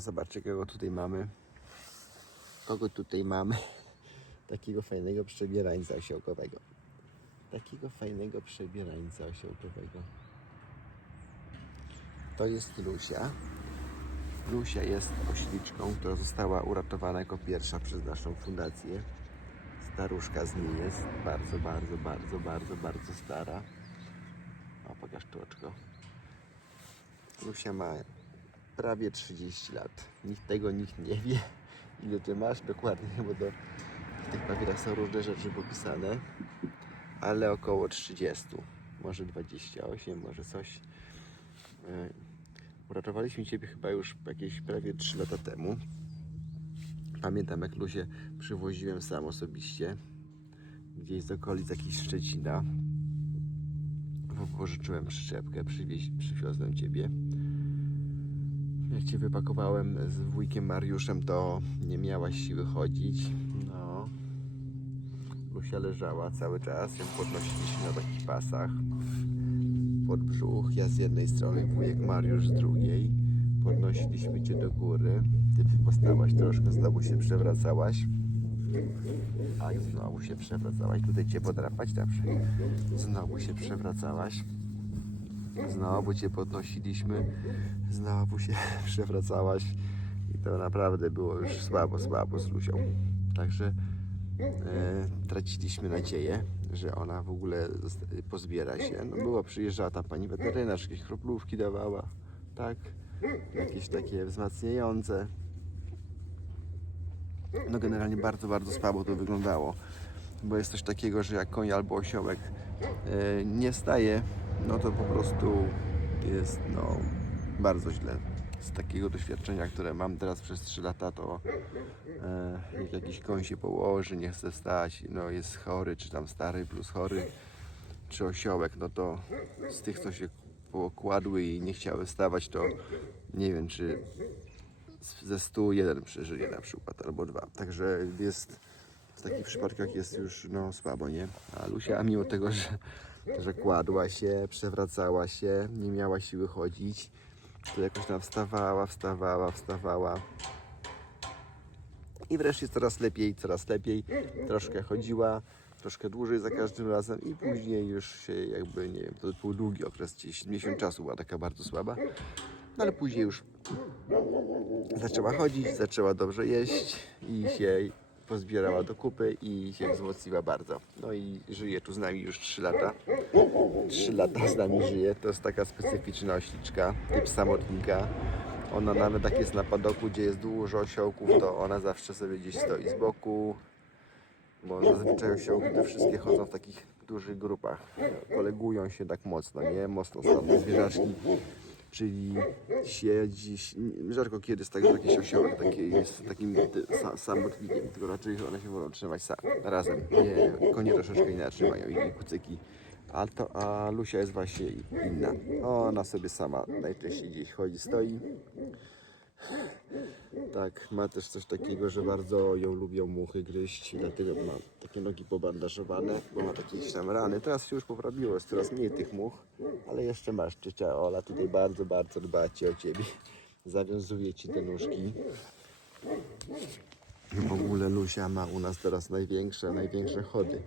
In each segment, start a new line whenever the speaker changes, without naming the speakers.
Zobaczcie, kogo tutaj mamy. Kogo tutaj mamy? Takiego fajnego przebierańca osiołkowego. Takiego fajnego przebierańca osiołkowego. To jest Lusia. Lusia jest ośliczką, która została uratowana jako pierwsza przez naszą fundację. Staruszka z niej jest. Bardzo, bardzo, bardzo, bardzo, bardzo stara. O, pokaż tu oczko. Lusia ma prawie 30 lat. Nikt tego nikt nie wie, ile ty masz dokładnie, bo to w tych papierach są różne rzeczy popisane, ale około 30, może 28, może coś. E, Uratowaliśmy Ciebie chyba już jakieś prawie 3 lata temu. Pamiętam jak Lusię przywoziłem sam osobiście, gdzieś z okolic jakiś Szczecina. Pożyczyłem przyczepkę, przywieź, przywiozłem Ciebie. Jak Cię wypakowałem z wujkiem Mariuszem, to nie miałaś siły chodzić. No. Lusia leżała cały czas, ją podnosiliśmy na takich pasach pod brzuch. Ja z jednej strony, wujek Mariusz z drugiej. Podnosiliśmy Cię do góry. Ty postałaś troszkę, znowu się przewracałaś. A znowu się przewracałaś. Tutaj Cię podrapać dobrze. Znowu się przewracałaś. Znowu Cię podnosiliśmy. Znowu się przewracałaś. I to naprawdę było już słabo, słabo z Lusią. Także e, traciliśmy nadzieję, że ona w ogóle pozbiera się. No była, przyjeżdżała tam pani weterynarz, jakieś kroplówki dawała, tak? Jakieś takie wzmacniające. No generalnie bardzo, bardzo słabo to wyglądało. Bo jest coś takiego, że jak koń albo osiołek e, nie staje, no to po prostu jest no bardzo źle. Z takiego doświadczenia, które mam teraz przez 3 lata, to e, jak jakiś koń się położy, nie chce wstać, no jest chory, czy tam stary plus chory, czy osiołek, no to z tych, co się pokładły i nie chciały wstawać, to nie wiem, czy ze 100 jeden przeżyje na przykład, albo dwa. Także jest w takich przypadkach jest już no słabo, nie? A Lusia mimo tego, że, że kładła się, przewracała się, nie miała siły chodzić, to jakoś tam wstawała, wstawała, wstawała. I wreszcie coraz lepiej, coraz lepiej. Troszkę chodziła, troszkę dłużej za każdym razem i później już się jakby, nie wiem, to był długi okres, gdzieś miesiąc czasu była taka bardzo słaba. No ale później już zaczęła chodzić, zaczęła dobrze jeść i się pozbierała do kupy i się wzmocniła bardzo. No i żyje tu z nami już 3 lata. 3 lata z nami żyje. To jest taka specyficzna ośliczka, typ samotnika. Ona nawet jak jest na padoku, gdzie jest dużo osiołków, to ona zawsze sobie gdzieś stoi z boku. Bo zazwyczaj osiołki to wszystkie chodzą w takich dużych grupach. Kolegują się tak mocno, nie? Mocno stąd zwierzaczki. Czyli siedzi, rzadko kiedy że jakiś osiołek taki jest takim sa, samotnikiem, tylko raczej one się wolą trzymać sa, razem. Nie, konie troszeczkę inaczej mają i kucyki. A, to, a Lusia jest właśnie inna. Ona sobie sama najczęściej gdzieś chodzi, stoi. Tak, ma też coś takiego, że bardzo ją lubią muchy gryźć, dlatego ma takie nogi pobandażowane, bo ma takie gdzieś tam rany. Teraz się już poprawiło, jest coraz mniej tych much, ale jeszcze masz ciocia Ola tutaj bardzo, bardzo dba ci o ciebie. Zawiązuje ci te nóżki. W ogóle Lusia ma u nas teraz największe, największe chody.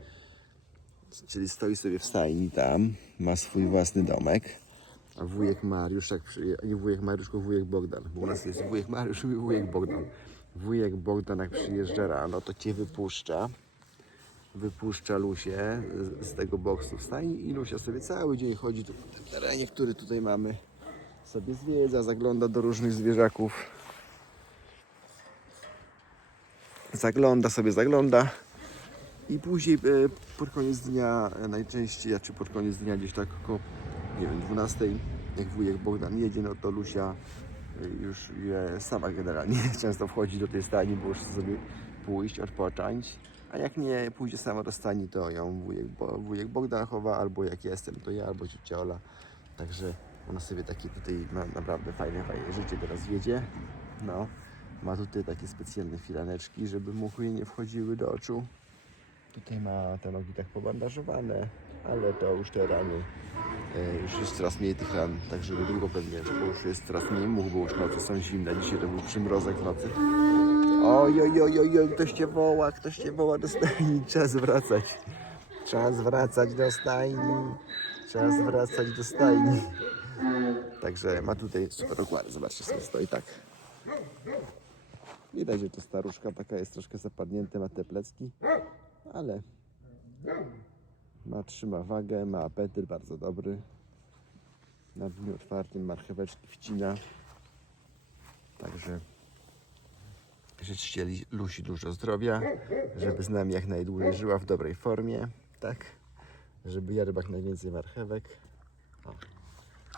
Czyli stoi sobie w stajni tam, ma swój własny domek. Wujek Mariusz, jak nie wujek Mariusz, tylko wujek Bogdan, bo u nas jest wujek Mariusz i wujek Bogdan. Wujek Bogdan jak przyjeżdża rano, to cię wypuszcza. Wypuszcza Lusię z, tego boksu w stajni i Lusia sobie cały dzień chodzi tu po tym terenie, który tutaj mamy. Sobie zwiedza, zagląda do różnych zwierzaków. Zagląda sobie, zagląda. I później e, pod koniec dnia, e, najczęściej, czy pod koniec dnia gdzieś tak około, nie wiem, 12, jak wujek Bogdan jedzie, no to Lusia e, już je sama generalnie często wchodzi do tej stani, bo już sobie pójść, odpocząć. A jak nie pójdzie sama do stani, to ją wujek, Bo- wujek Bogdan chowa, albo jak jestem, to ja, albo ciocia Ola. Także ona sobie takie tutaj ma naprawdę fajne, fajne życie teraz wiedzie. No, ma tutaj takie specjalne filaneczki, żeby muchy nie wchodziły do oczu. Tutaj ma te nogi tak pobandażowane. Ale to już te rany, e, już jest coraz mniej tych ran, także niedługo pewnie, bo już jest coraz mniej much, bo już noce są zimne, dzisiaj to był przymrozek w nocy. Oj, oj, oj, oj, ktoś cię woła, ktoś cię woła do stajni, czas wracać. Czas wracać do stajni, czas wracać do stajni. Także ma tutaj super układy, zobaczcie sobie stoi tak. Widać, że to staruszka taka jest troszkę zapadnięte, ma te plecki, ale ma, trzyma wagę, ma apetyt bardzo dobry. Na dniu otwartym marcheweczki wcina. Także życzcie Lusi dużo zdrowia, żeby z nami jak najdłużej żyła w dobrej formie, tak? Żeby jadła jak najwięcej marchewek. O,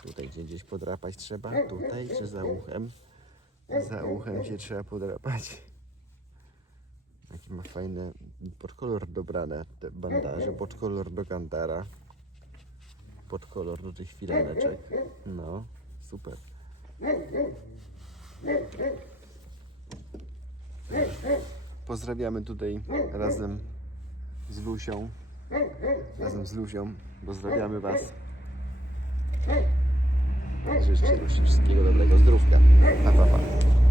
tutaj gdzie gdzieś podrapać trzeba, tutaj czy za uchem? Za uchem się trzeba podrapać. Jaki ma fajne pod kolor dobrane te bandaże, pod kolor do kantara. Pod kolor do tych firaneczek. No, super. Pozdrawiamy tutaj razem z Lusią. Razem z Lusią. Pozdrawiamy Was. Życzę wszystkiego dobrego zdrówka. Pa, pa, pa.